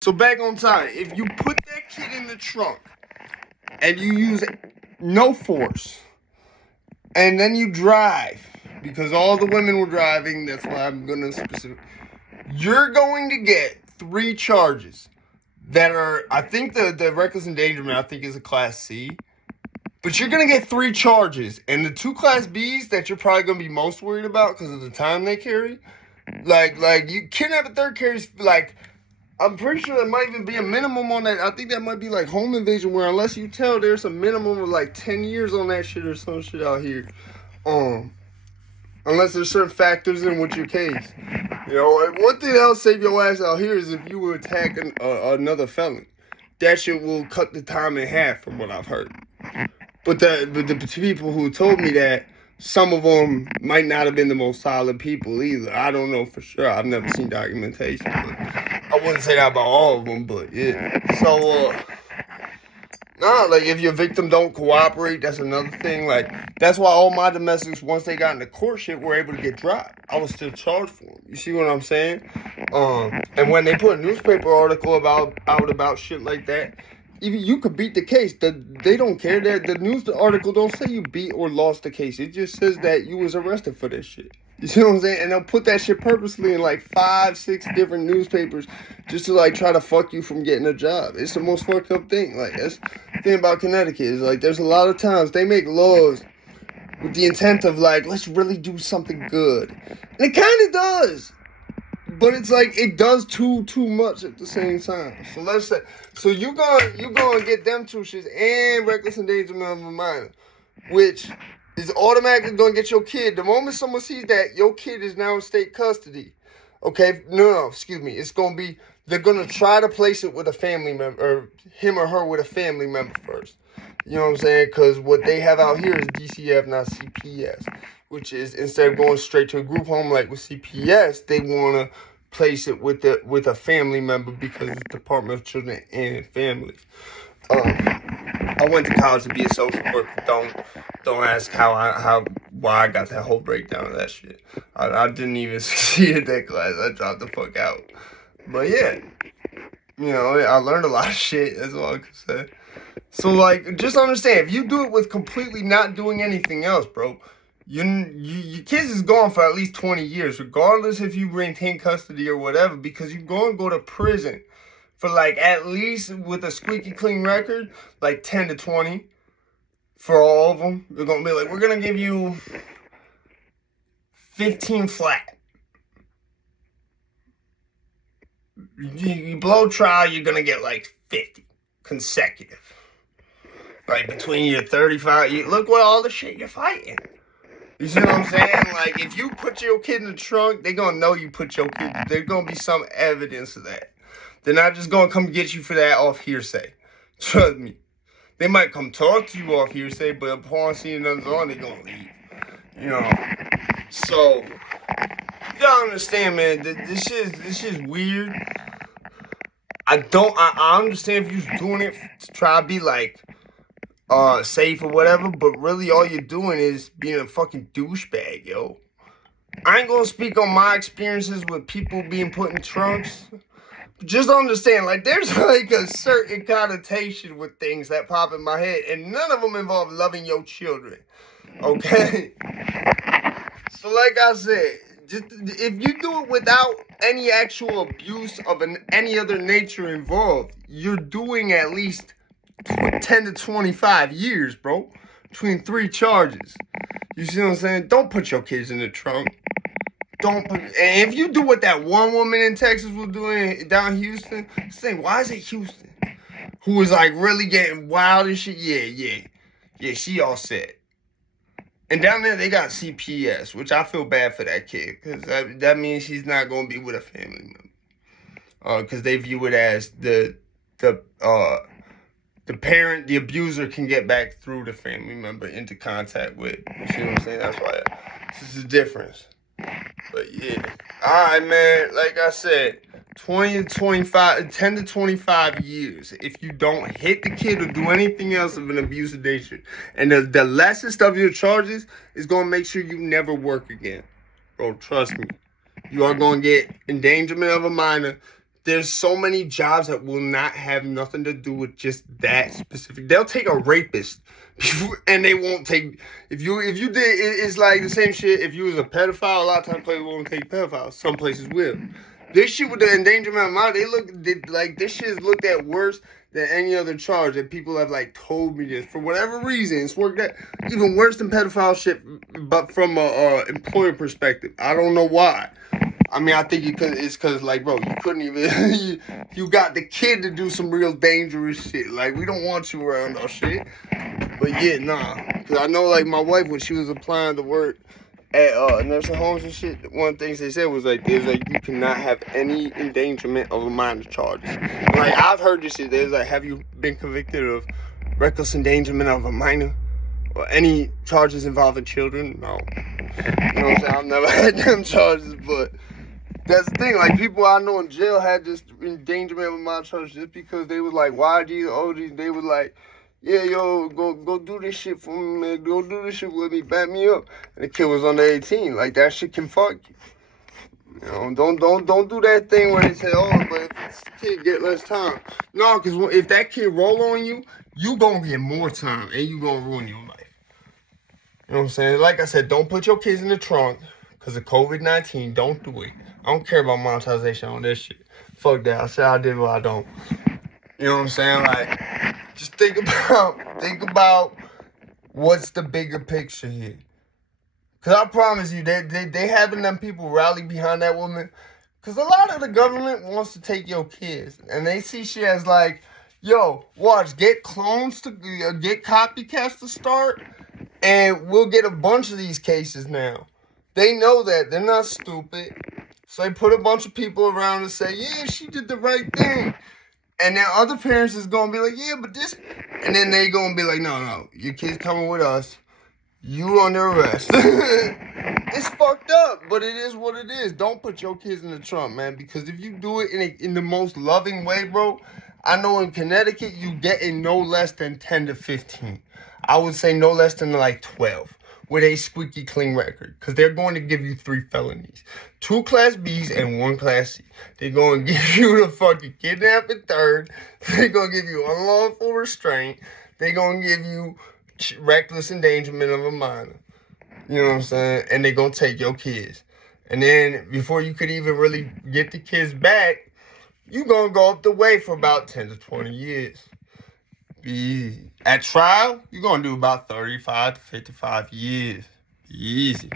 So back on time, if you put that kid in the trunk and you use no force, and then you drive, because all the women were driving, that's why I'm going to specific. You're going to get 3 charges that are, I think the reckless endangerment, I think is a class C. But you're going to get 3 charges. And the 2 class Bs that you're probably going to be most worried about because of the time they carry, like you kidnap a third carries, like, I'm pretty sure there might even be a minimum on that. I think that might be like home invasion, where unless you tell, there's a minimum of like 10 years on that shit or some shit out here. Unless there's certain factors in with your case. You know, one thing that'll save your ass out here is if you would attack another felon. That shit will cut the time in half from what I've heard. But the people who told me that, some of them might not have been the most solid people either. I don't know for sure. I've never seen documentation. But I wouldn't say that about all of them, but yeah. So, like if your victim don't cooperate, that's another thing. Like, that's why all my domestics, once they got into court shit, were able to get dropped. I was still charged for them. You see what I'm saying? And when they put a newspaper article about shit like that, even you could beat the case. They don't care. The news article don't say you beat or lost the case. It just says that you was arrested for this shit. You see what I'm saying? And they'll put that shit purposely in like 5, 6 different newspapers just to like try to fuck you from getting a job. It's the most fucked up thing. Like, that's the thing about Connecticut is like there's a lot of times they make laws with the intent of like, let's really do something good. And it kind of does. But it's like it does too much at the same time. So let's say, so you gonna get them 2 shits and reckless endangerment of a minor, which is automatically gonna get your kid. The moment someone sees that your kid is now in state custody, okay? No, excuse me. It's gonna be, they're gonna try to place it with a family member, or him or her with a family member first. You know what I'm saying? Because what they have out here is DCF, not CPS. Which is, instead of going straight to a group home like with CPS, they want to place it with a family member because it's Department of Children and Families. I went to college to be a social worker. Don't ask why I got that whole breakdown of that shit. I didn't even succeed at that class. I dropped the fuck out. But yeah, you know, I learned a lot of shit. That's all I can say. So like, just understand, if you do it with completely not doing anything else, bro, your kids is gone for at least 20 years, regardless if you maintain custody or whatever, because you're going to go to prison for like, at least with a squeaky clean record, like 10 to 20 for all of them. They're going to be like, we're going to give you 15 flat. You blow trial, you're going to get like 50 consecutive. Like between your 35, look what all the shit you're fighting. You see what I'm saying? Like, if you put your kid in the trunk, they're going to know you put your kid. There's going to be some evidence of that. They're not just going to come get you for that off hearsay. Trust me. They might come talk to you off hearsay, but upon seeing nothing's on, they're going to leave. You know? So, you gotta understand, man, this shit's weird. I understand if you're doing it to try to be, like, safe or whatever, but really all you're doing is being a fucking douchebag, yo. I ain't gonna speak on my experiences with people being put in trunks. Just understand, like, there's like a certain connotation with things that pop in my head, and none of them involve loving your children, okay? So like I said, just if you do it without any actual abuse of any other nature involved, you're doing at least 10 to 25 years, bro, between 3 charges. You see what I'm saying? Don't put your kids in the trunk. And if you do what that one woman in Texas was doing down Houston, saying, why is it Houston? Who was like really getting wild and shit? Yeah, she all set. And down there they got CPS, which I feel bad for that kid, because that means she's not going to be with a family member. Because they view it as the parent, the abuser, can get back through the family member into contact with. You see what I'm saying? That's why this is the difference. But yeah. Alright, man. Like I said, 10 to 25 years if you don't hit the kid or do anything else of an abusive nature. And the lessest of your charges is going to make sure you never work again. Bro, trust me. You are going to get endangerment of a minor, there's so many jobs that will not have nothing to do with just that specific. They'll take a rapist and they won't take, if you did, it's like the same shit. If you was a pedophile, a lot of times places won't take pedophiles. Some places will. This shit with the endangerment of minor, like this shit is looked at worse than any other charge that people have like told me this. For whatever reason, it's worked out even worse than pedophile shit, but from a employer perspective. I don't know why. I mean, I think it's because, like, bro, you couldn't even, you got the kid to do some real dangerous shit. Like, we don't want you around our shit. But yeah, nah. Because I know, like, my wife, when she was applying to work at nursing homes and shit, one of the things they said was, like, you cannot have any endangerment of a minor charges. Like, I've heard this shit. There's, like, have you been convicted of reckless endangerment of a minor? Or any charges involving children? No. You know what I'm saying? I've never had them charges, but that's the thing. Like, people I know in jail had this endangerment of my charges just because they was like, YGs, OGs, they was like, yeah, yo, go do this shit for me, man. Go do this shit with me, back me up. And the kid was under 18. Like, that shit can fuck you. You know, don't do that thing where they say, oh, but if this kid get less time. No, because if that kid roll on you, you gonna get more time and you gonna ruin your life. You know what I'm saying? Like I said, don't put your kids in the trunk because of COVID-19. Don't do it. I don't care about monetization on this shit. Fuck that. I said I did what I don't. You know what I'm saying? Like, just think about what's the bigger picture here. Because I promise you, they having them people rally behind that woman. Because a lot of the government wants to take your kids. And they see shit as like, yo, watch, get clones to get copycats to start. And we'll get a bunch of these cases now. They know that. They're not stupid. So they put a bunch of people around and say, yeah, she did the right thing. And then other parents is going to be like, yeah, but this. And then they going to be like, no, your kid's coming with us. You under arrest. It's fucked up, but it is what it is. Don't put your kids in the trunk, man. Because if you do it in the most loving way, bro, I know in Connecticut, you get in no less than 10 to 15. I would say no less than like 12 with a squeaky clean record. Because they're going to give you 3 felonies. 2 Class Bs and 1 Class C. They're going to give you the fucking kidnapping third. They're going to give you unlawful restraint. They're going to give you reckless endangerment of a minor. You know what I'm saying? And they're going to take your kids. And then before you could even really get the kids back, you're going to go up the way for about 10 to 20 years. Be easy. At trial, you're going to do about 35 to 55 years. Be easy.